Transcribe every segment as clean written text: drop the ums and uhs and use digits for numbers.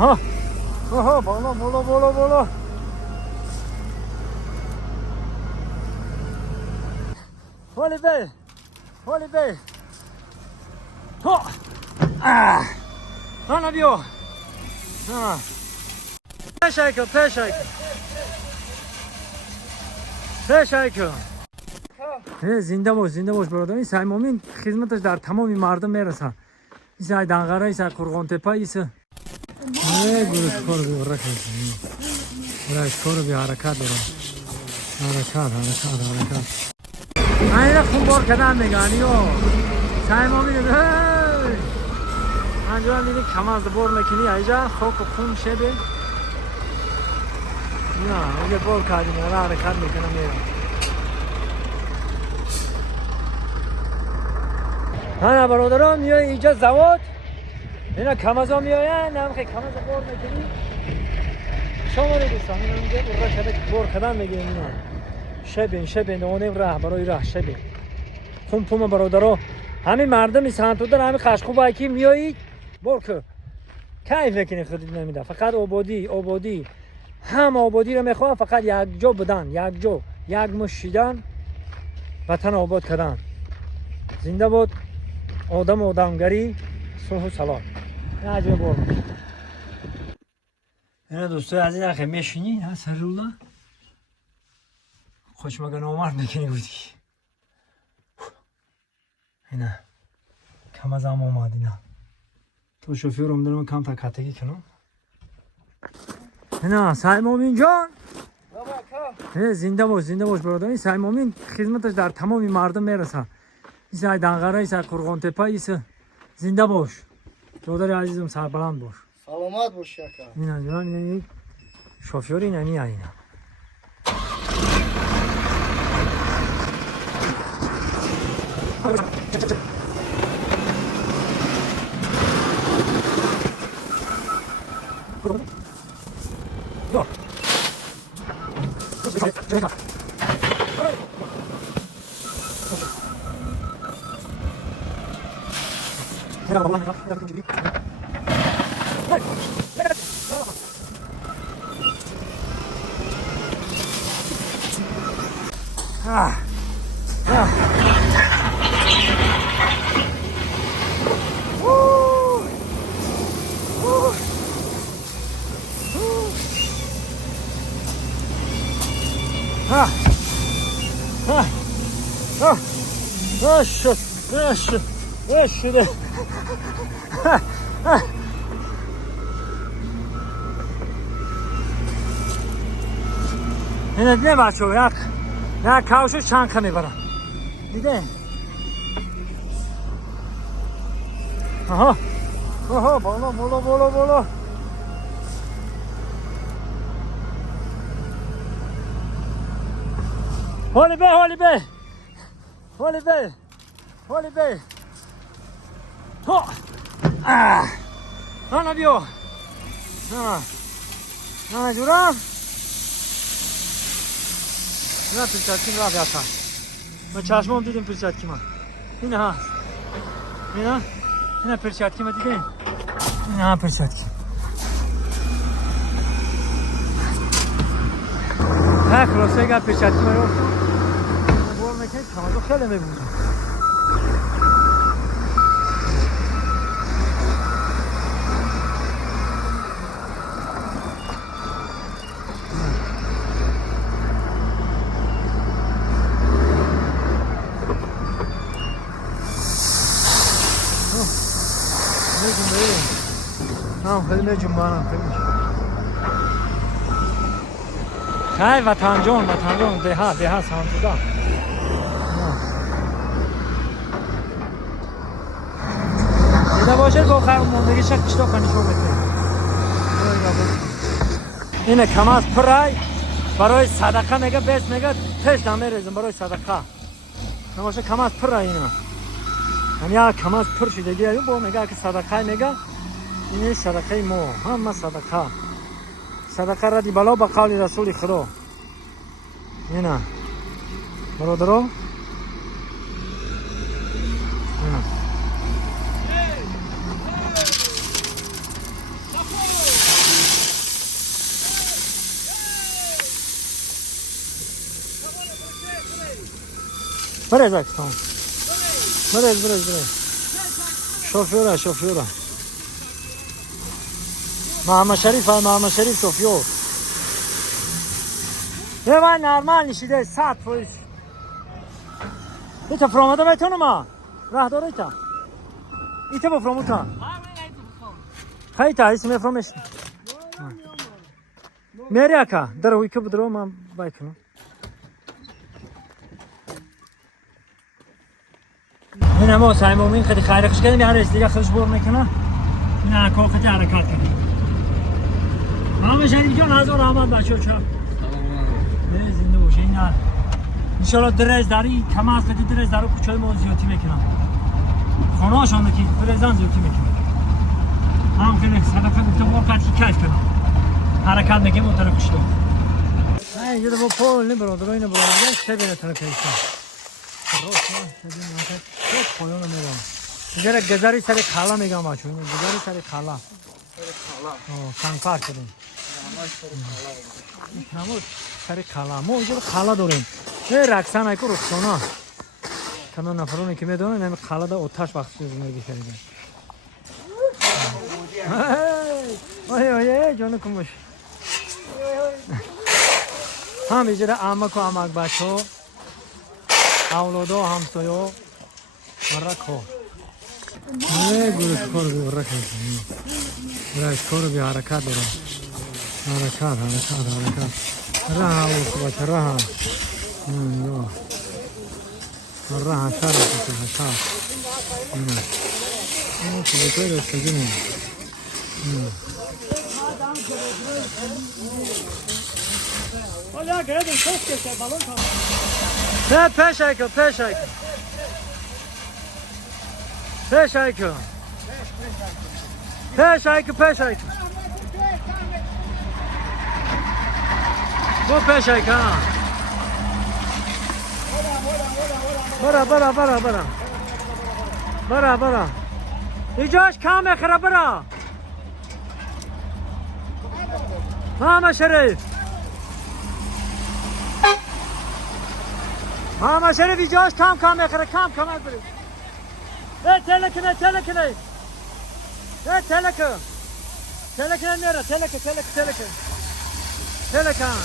ها آها بالا بالا بالا بالا هولی بی هولی بی ها آنا بیو تشکر زنده باش برادر. این سعی مامین خدمتش در تمام مردم میرسه. این سعی دنگره این سعی قرغان تپه ایسه گروشکار بی حرکت گروشکار بی حرکت دارم حرکت این خون بار کدن میگن سعی مامین انجام دیدی کم از بار میکنی ایجا خوک خون شده نه اگه بار کردیم حرکت میکنم میرم. نه برادران میای اینجا زواد اینا کم از ها میاین هم خیلی کم از ها بار میکنی شما رو دوستان این همونجا برای کده بار کدن میگیریم اینا شبین دانیم ره برای ره شبین خون پوم برادران همین مردمی سنتو در همین خشخوب هایی میایی بار که کیف میکنی خودت نمیده فقط آبادی هم آبادی رو میخواه فقط یک جا بدن یک مشیدن وطن آباد کردن. زنده بود آدمگری صلح و سلام. این عجبه بار اینا دوستای عزیز اخی میشینی ها سر رولا خوش مگه نامرد میکنی بودی اینا کم از هم آمد اینا تو شوفیرم دارم کم تکتگی کنم اینا سعی مامین جان زنده باش برادر. این سعی مامین خدمتش در تمام مردم میرسه. این سعی دنگره این سعی قرغان تپه ایسه زنده باش برادر عزیزم سربلند باش سلامت باش شکر. اینا جان این شوفیور اینا اینا شده اینه دیده بچه ها یک کاوشو چند خمی برم دیده آها بالا هولی بی ها آنا بیو نه جورم نه پرچتکی را بیاتا من چشمام دیدیم پرچتکی من این هست این پرچتکی من دیدیم این پرچتکی خلاصه اگر پرچتکی من رفتم بار میکنید تمازو خیلی میبودم خیلی میجون بانم خیلی وطن جان ده سانتودا دیده باشه با خیلی موندگی شک چطور کنیشو بکنی اینه کم از پرای برای صدقه میگه بیست میگه تش نمیریزم برای صدقه نباشه کم از پرای اینا همین کم از پر شدگی هایی با میگه که صدقه میگه این صدقه ما همه صدقه ردی بلا با قول رسول خدا اینا برادرو اینا برای باکستان برای شوفیوره محمد شریف شوفیور یه من نرمال نشیده 100 پولیس ایتا فرامده بایتون ما راه داره ایتا بفراموتا خیلی اسم فرامش میری اکا در وی که بدرو من بایکنم این همه سعیم امین خیلی خیرخش کردیم یه رسیده خودش بور میکنه این اکا خیلی حرکت کنیم محمد شریف جان هزار رحمت بچه چه نه زنده باشه این نه انشالله درز داری کم از قدی درز دارو کوچه ما زیادی میکنم خانه هاشان که درزان زیادی میکنم هم خیلی صدقه گفتم واقعا کیف کنم حرکت میگه موتور کشته اینجا با پول نه برادر اینو برادر چه بینه طرف ایسا راست نه ببین نه خود پایون میرم اینجا گذاری سر کالا میگم آچو گذاری سر کالا سنگفار کردیم همون سر کالا ما اینجا کالا داریم نه رقصان های که رخصانا کنون نفرانی که میدونن نمی کالا دا اتاش وقتی زندگی کردیم اوه جانو کموش هم اینجا آمک و آمک بچه اولادو همسایو مرکو نه گروش کار بی ورک هستم گروش کار بی حرکت دارم حرکت راه اوست باشه راه راه شر باشه نه چه بطور داشته جنیم حالا گردن شوش کشه بالون کنم نه پشایکو bu peşayka bara icaş kam ekhra bara Mama Şerif icaş kam ekhra kam az biri telekine telekine nere teleke telekan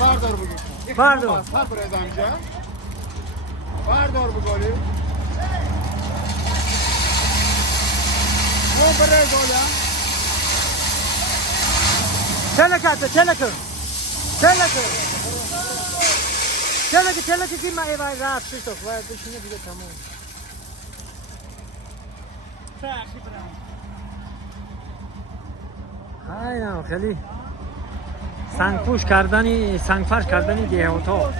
Vardar bugün. Vardar. Sabır et amca. Vardar bu golü. Ne böyle gol ya? Teleke ki ma evay rahat şitok var düşüne bile tamam. aynen خیلی سنگپوش کردنی سنگفرش کردنی دیهاتا